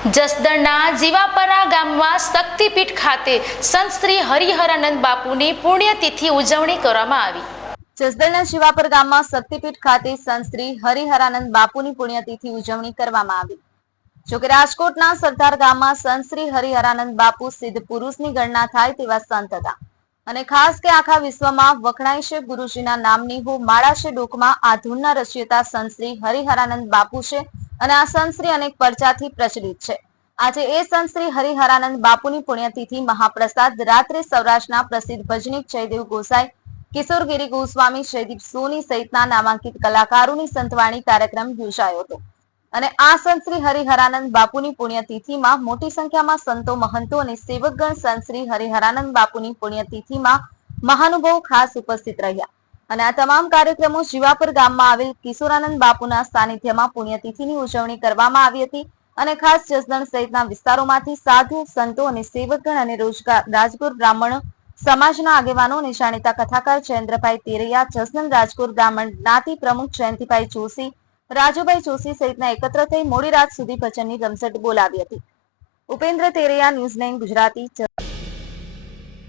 જસદણના જીવાપરા ગામમાં શક્તિપીઠ ખાતે સંત શ્રી હરિહરાનંદ બાપુની પુણ્યતિથિ ઉજવણી કરવામાં આવી. જસદણના જીવાપર ગામમાં શક્તિપીઠ ખાતે સંત શ્રી હરિહરાનંદ બાપુની પુણ્યતિથિ ઉજવણી કરવામાં આવી. જોકે રાજકોટના સરદાર ગામમાં સંત શ્રી હરિહરાનંદ બાપુ સિદ્ધ પુરુષની ગણના થાય તેવા સંત હતા. અને ખાસ કે આખા વિશ્વમાં વખણાય છે ગુરુજીના નામની, હું માળા છે ડોકમાં આ ધૂનના રચયિતા સંત શ્રી હરિહરાનંદ બાપુ છે. અને આ સંશ્રી અનેક પરચાથી પ્રચલિત છે. આજે એ સંત હરિહરાનંદ બાપુની પુણ્યતિથિ મહાપ્રસાદ રાત્રે સૌરાષ્ટ્રના પ્રસિદ્ધ ભજનીક જયદેવ ગોસાઈ, કિશોરગીરી ગોસ્વામી, જયદીપ સોની સહિતના નામાંકિત કલાકારોની સંતવાણી કાર્યક્રમ યોજાયો હતો. અને આ સંશ્રી હરિહરાનંદ બાપુની પુણ્યતિથિમાં મોટી સંખ્યામાં સંતો, મહંતો અને સેવકગણ સંશ્રી હરિહરાનંદ બાપુની પુણ્યતિથિમાં મહાનુભાવો ખાસ ઉપસ્થિત રહ્યા. અને આ તમામ કાર્યક્રમો જીવાપુર ગામમાં આવેલ કિશોરાનંદ બાપુના સાનિધ્યમાં પુણ્યતિથિની ઉજવણી કરવામાં આવી હતી અને ખાસ જસદણ સહિતના વિસ્તારોમાંથી સાધુ, સંતો અને સેવકગણ અને રોજગાર રાજગુર બ્રાહ્મણ સમાજના આગેવાનો અને જાણીતા કથાકાર જયેન્દ્રભાઈ તેરૈયા, જસદણ રાજગુર બ્રાહ્મણ જ્ઞાતિ પ્રમુખ જયંતિભાઈ જોશી, રાજુભાઈ જોશી સહિતના એકત્ર થઈ મોડી રાત સુધી ભજનની રમઝટ બોલાવી હતી. Upendra Teraiya, news nine Gujarati